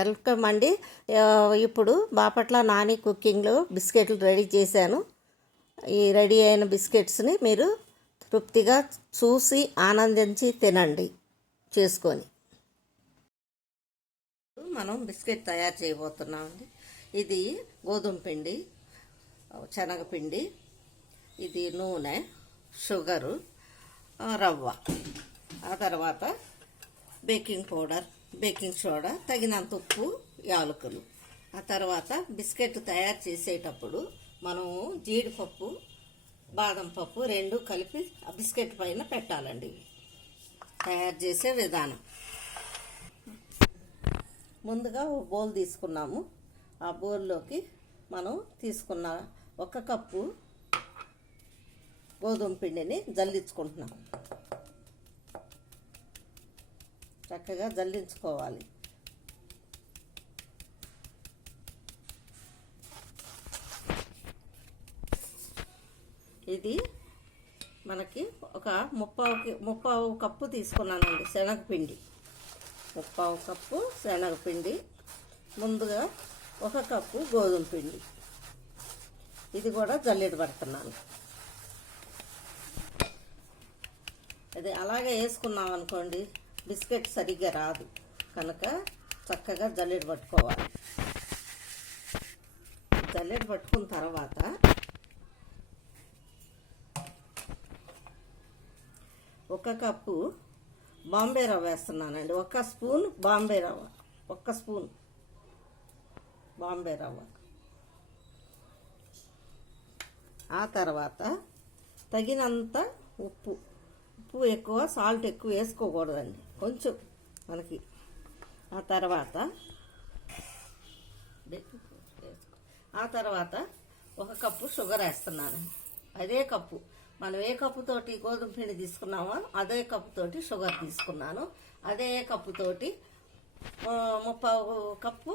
Welcome అండి. ఇప్పుడు బాపట్ల నాని కుకింగ్లో బిస్కెట్లు రెడీ చేశాను. ఈ రెడీ అయిన బిస్కెట్స్ని మీరు తృప్తిగా చూసి ఆనందించి తినండి చేసుకొని. మనం బిస్కెట్ తయారు చేయబోతున్నామండి. ఇది గోధుమ పిండి, శనగపిండి, ఇది నూనె, షుగరు, రవ్వ, ఆ తర్వాత బేకింగ్ పౌడర్, బేకింగ్ సోడా, తగినంత ఉప్పు, యాలకులు. ఆ తర్వాత బిస్కెట్ తయారు చేసేటప్పుడు మనము జీడిపప్పు, బాదం పప్పు రెండు కలిపి ఆ బిస్కెట్ పైన పెట్టాలండి. తయారు చేసే విధానం. ముందుగా ఒక బౌల్ తీసుకున్నాము. ఆ బౌల్లోకి మనం తీసుకున్న 1 కప్పు గోధుమ పిండిని జల్లించుకుంటున్నాము. చక్కగా జల్లించుకోవాలి. ఇది మనకి ఒక ముప్పావు కప్పు తీసుకున్నానండి శనగపిండి. 1/4 కప్పు శనగపిండి, ముందుగా 1 కప్పు గోధుమ పిండి. ఇది కూడా జల్లెడ పడుతున్నాను. అది అలాగే వేసుకున్నాం అనుకోండి బిస్కెట్ సరిగ్గా రాదు, కనుక చక్కగా జల్లెడ పట్టుకోవాలి. జల్లెడ పట్టుకున్న తర్వాత ఒక కప్పు బాంబే రవ్వ వేస్తున్నానండి. 1 స్పూన్ బాంబే రవ్వ, 1 స్పూన్ బాంబే రవ్వ. ఆ తర్వాత తగినంత ఉప్పు. ఉప్పు ఎక్కువ, సాల్ట్ ఎక్కువ వేసుకోకూడదండి, కొంచెం మనకి. ఆ తర్వాత 1 కప్పు షుగర్ వేస్తున్నానండి. అదే కప్పు, మనం ఏ కప్పుతోటి గోధుమ పిండి తీసుకున్నామో అదే కప్పుతోటి షుగర్ తీసుకున్నాను. అదే కప్పుతోటి 3/4 కప్పు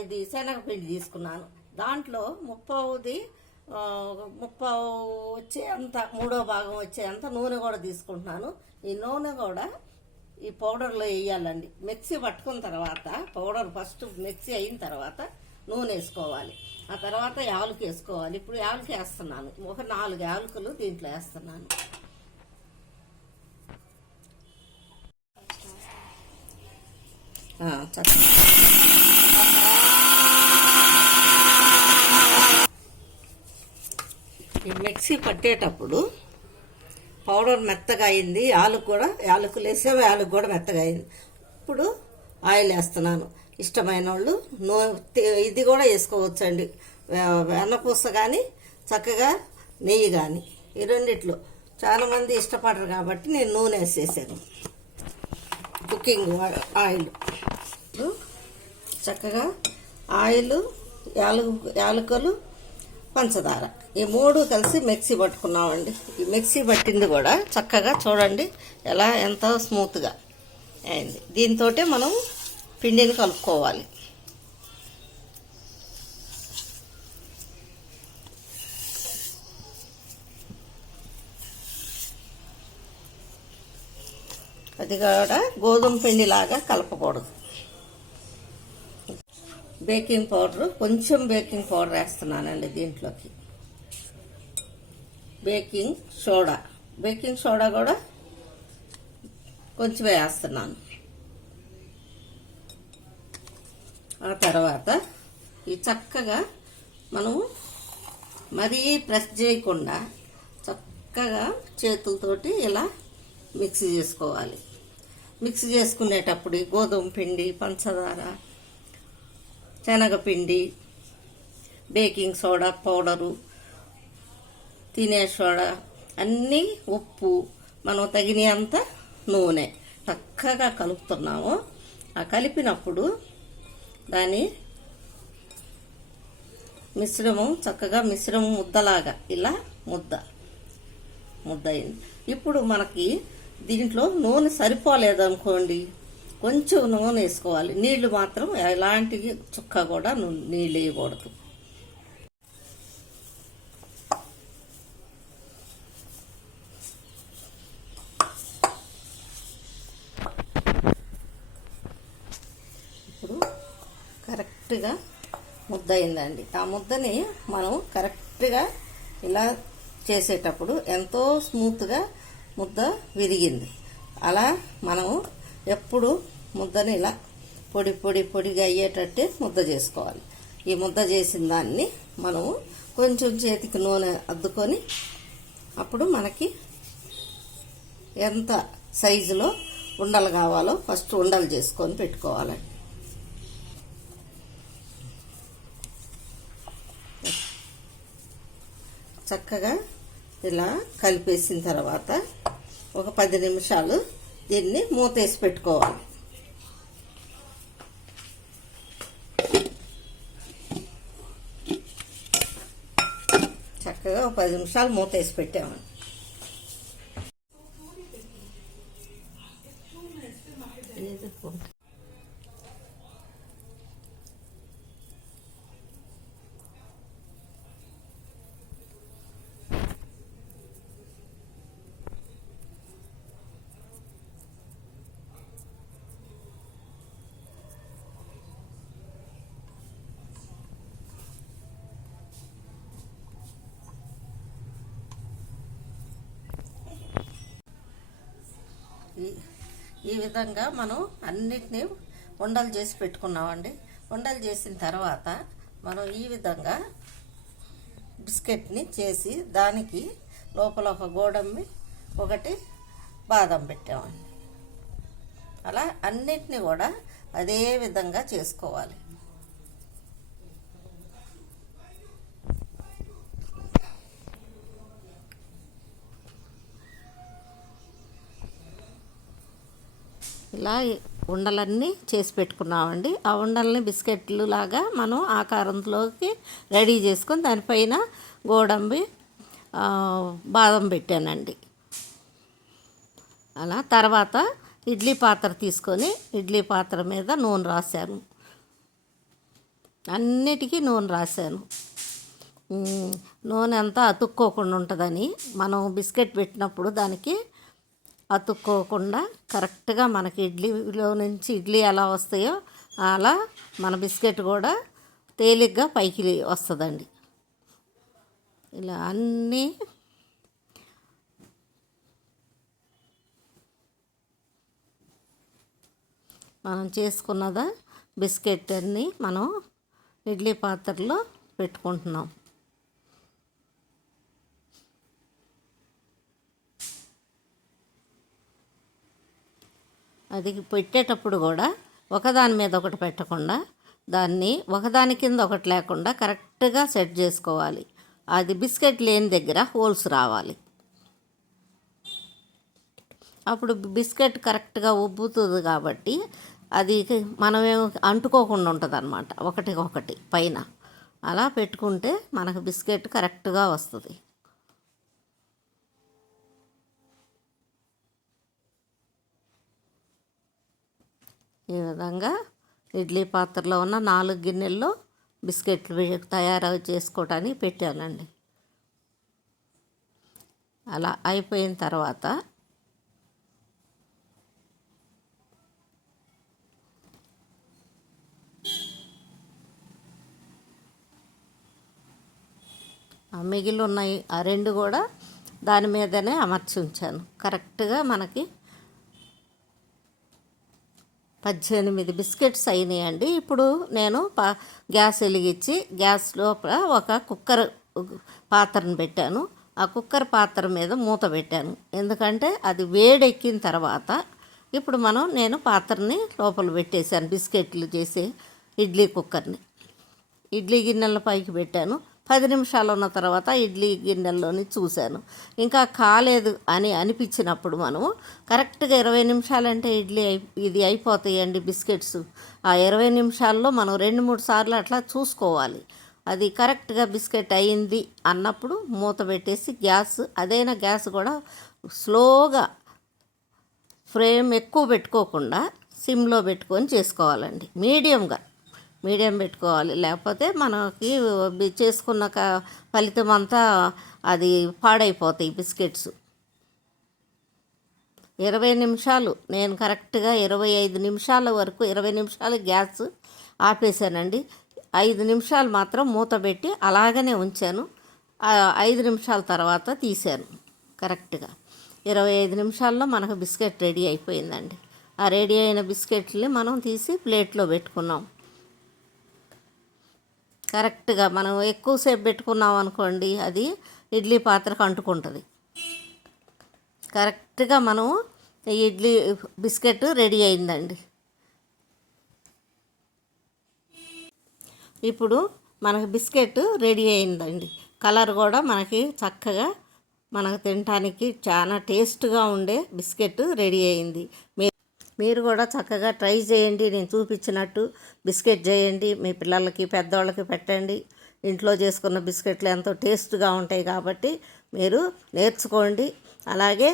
ఇది శనగపిండి తీసుకున్నాను. దాంట్లో 3/4 వచ్చే అంత, 3వ భాగం వచ్చే అంత నూనె కూడా తీసుకుంటున్నాను. ఈ నూనె కూడా ఈ పౌడర్లో వేయాలండి. మిక్సీ పట్టుకున్న తర్వాత పౌడర్ ఫస్ట్ మిక్సీ అయిన తర్వాత నూనె వేసుకోవాలి. ఆ తర్వాత యాలకి వేసుకోవాలి. ఇప్పుడు యాలకి వేస్తున్నాను. ఒక 4 యాలకులు దీంట్లో వేస్తున్నాను. ఈ మిక్సీ పట్టేటప్పుడు పౌడర్ మెత్తగా అయింది. యాలకులు వేసాము, యాలకు కూడా మెత్తగా అయింది. ఇప్పుడు ఆయిల్ వేస్తున్నాను. ఇష్టమైన వాళ్ళు ఇది కూడా వేసుకోవచ్చండి, వెన్నపూస కానీ చక్కగా నెయ్యి కానీ. ఈ రెండిట్లో చాలామంది ఇష్టపడరు కాబట్టి నేను నూనె వేసేసాను. కుకింగ్ ఆయిల్, చక్కగా ఆయిల్, యాలకులు, పంచదార, ఈ 3 కలిసి మిక్సీ పట్టుకున్నామండి. ఈ మిక్సీ పట్టింది కూడా చక్కగా చూడండి ఎంత స్మూత్గా అయింది. దీంతో మనం పిండిని కలుపుకోవాలి. అది కూడా గోధుమ పిండిలాగా కలపకూడదు. బేకింగ్ పౌడర్, కొంచెం బేకింగ్ పౌడర్ వేస్తున్నానండి దీంట్లోకి. బేకింగ్ సోడా కూడా కొంచెం వేస్తున్నాను. ఆ తర్వాత ఈ చక్కగా మనము మరీ ప్రెస్ చేయకుండా చక్కగా చేతులతోటి ఇలా మిక్సీ చేసుకోవాలి. మిక్సీ చేసుకునేటప్పుడు గోధుమ పిండి, పంచదార, శనగపిండి, బేకింగ్ సోడా పౌడరు, తినే సోడా అన్నీ, ఉప్పు, మనం తగినంత నూనె చక్కగా కలుపుతున్నాము. ఆ కలిపినప్పుడు దాని మిశ్రమం చక్కగా ముద్దలాగా ఇలా ముద్ద అయింది. ఇప్పుడు మనకి దీంట్లో నూనె సరిపోలేదనుకోండి, కొంచెం నూనె వేసుకోవాలి. నీళ్లు మాత్రం ఎలాంటి చుక్క కూడా నీళ్ళు వేయకూడదు. కరెక్ట్గా ముద్ద అయిందండి. ఆ ముద్దని మనం కరెక్ట్గా ఇలా చేసేటప్పుడు ఎంతో స్మూత్గా ముద్ద విరిగింది. అలా మనము ఎప్పుడు ముద్దని ఇలా పొడిగా అయ్యేటట్టే ముద్ద చేసుకోవాలి. ఈ ముద్ద చేసిన దాన్ని మనము కొంచెం చేతికి నూనె అద్దుకొని అప్పుడు మనకి ఎంత సైజులో ఉండలు కావాలో ఫస్ట్ ఉండలు చేసుకొని పెట్టుకోవాలండి. చక్కగా ఇలా కలిపేసిన తర్వాత ఒక 10 నిమిషాలు దీన్ని మూతేసి పెట్టుకోవాలి. చక్కగా ఒక 10 నిమిషాలు మూతేసి పెట్టామండి. ఈ విధంగా మనం అన్నిటినీ ఉండలు చేసి పెట్టుకున్నామండి. ఉండలు చేసిన తర్వాత మనం ఈ విధంగా బిస్కెట్ని చేసి దానికి లోపల ఒక గోడమ్మి ఒకటి బాదం పెట్టామండి. అలా అన్నిటినీ కూడా అదే విధంగా చేసుకోవాలి. ఇలా ఉండలన్నీ చేసి పెట్టుకున్నామండి. ఆ ఉండల్ని బిస్కెట్లు లాగా మనం ఆకారంలోకి రెడీ చేసుకొని దానిపైన గోడంబి బాదం పెట్టానండి. అలా తర్వాత ఇడ్లీ పాత్ర తీసుకొని ఇడ్లీ పాత్ర మీద నూనె రాశాను. అన్నిటికీ నూనె రాశాను. నూనె అంతా అతుక్కోకుండా ఉంటుందని మనం బిస్కెట్ పెట్టినప్పుడు దానికి అతుక్కోకుండా కరెక్ట్గా మనకి ఇడ్లీలో నుంచి ఇడ్లీ ఎలా వస్తాయో అలా మన బిస్కెట్ కూడా తేలిగ్గా పైకి వస్తుందండి. ఇలా అన్నీ మనం చేసుకున్నదా బిస్కెట్ అన్నీ మనం ఇడ్లీ పాత్రలో పెట్టుకుంటున్నాం. అది పెట్టేటప్పుడు కూడా ఒకదాని మీద ఒకటి పెట్టకుండా దాన్ని ఒకదాని కింద ఒకటి లేకుండా కరెక్ట్గా సెట్ చేసుకోవాలి. అది బిస్కెట్ లేని దగ్గర హోల్స్ రావాలి. అప్పుడు బిస్కెట్ కరెక్ట్గా ఉబ్బుతుంది కాబట్టి అది మనమేమో అంటుకోకుండా ఉంటుంది అన్నమాట. ఒకటి పైన అలా పెట్టుకుంటే మనకు బిస్కెట్ కరెక్ట్గా వస్తుంది. ఈ విధంగా ఇడ్లీ పాత్రలో ఉన్న 4 గిన్నెల్లో బిస్కెట్లు తయారు చేసుకోవడానికి పెట్టానండి. అలా అయిపోయిన తర్వాత మిగిలి ఉన్నాయి ఆ 2 కూడా దాని మీదనే అమర్చి ఉంచాను. కరెక్ట్గా మనకి 18 బిస్కెట్స్ అయినాయండి. ఇప్పుడు నేను గ్యాస్ వెలిగించి గ్యాస్ లోపల ఒక కుక్కర్ పాత్రను పెట్టాను. ఆ కుక్కర్ పాత్ర మీద మూత పెట్టాను. ఎందుకంటే అది వేడెక్కిన తర్వాత ఇప్పుడు నేను పాత్రని లోపల పెట్టేశాను. బిస్కెట్లు చేసే ఇడ్లీ కుక్కర్ని ఇడ్లీ గిన్నెల పైకి పెట్టాను. 10 నిమిషాలు ఉన్న తర్వాత ఇడ్లీ గిన్నెల్లోని చూశాను. ఇంకా కాలేదు అని అనిపించినప్పుడు మనము కరెక్ట్గా 20 నిమిషాలంటే ఇది అయిపోతాయండి బిస్కెట్స్. ఆ 20 నిమిషాల్లో మనం 2-3 సార్లు అట్లా చూసుకోవాలి. అది కరెక్ట్గా బిస్కెట్ అయింది అన్నప్పుడు మూత పెట్టేసి అదైనా గ్యాస్ కూడా స్లోగా ఫ్లేమ్ ఎక్కువ పెట్టుకోకుండా సిమ్లో పెట్టుకొని చేసుకోవాలండి. మీడియం పెట్టుకోవాలి. లేకపోతే మనకి చేసుకున్న ఫలితం అంతా అది పాడైపోతాయి బిస్కెట్స్. 20 నిమిషాలు నేను కరెక్ట్గా 25 నిమిషాల వరకు 20 నిమిషాలు గ్యాస్ ఆపేసానండి. 5 నిమిషాలు మాత్రం మూత పెట్టి అలాగనే ఉంచాను. 5 నిమిషాల తర్వాత తీశాను. కరెక్ట్గా 25 నిమిషాల్లో మనకు బిస్కెట్ రెడీ అయిపోయిందండి. ఆ రెడీ అయిన బిస్కెట్ని మనం తీసి ప్లేట్లో పెట్టుకున్నాం. కరెక్ట్గా మనం ఎక్కువసేపు పెట్టుకున్నాం అనుకోండి, అది ఇడ్లీ పాత్రకు అంటుకుంటుంది. కరెక్ట్గా మనం ఇడ్లీ బిస్కెట్ రెడీ అయిందండి. ఇప్పుడు మనకి బిస్కెట్ రెడీ అయిందండి. కలర్ కూడా మనకి చక్కగా మనకు తినడానికి చాలా టేస్ట్గా ఉండే బిస్కెట్ రెడీ అయింది. మీరు కూడా చక్కగా ట్రై చేయండి. నేను చూపించినట్టు బిస్కెట్ చేయండి, మీ పిల్లలకి పెద్దవాళ్ళకి పెట్టండి. ఇంట్లో చేసుకున్న బిస్కెట్లు ఎంతో టేస్ట్గా ఉంటాయి కాబట్టి మీరు నేర్చుకోండి. అలాగే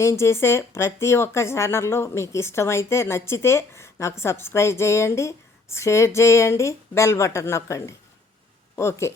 నేను చేసే ప్రతి ఒక్క ఛానల్లో మీకు ఇష్టమైతే నచ్చితే నాకు సబ్స్క్రైబ్ చేయండి, షేర్ చేయండి, బెల్ బటన్ నొక్కండి. ఓకే.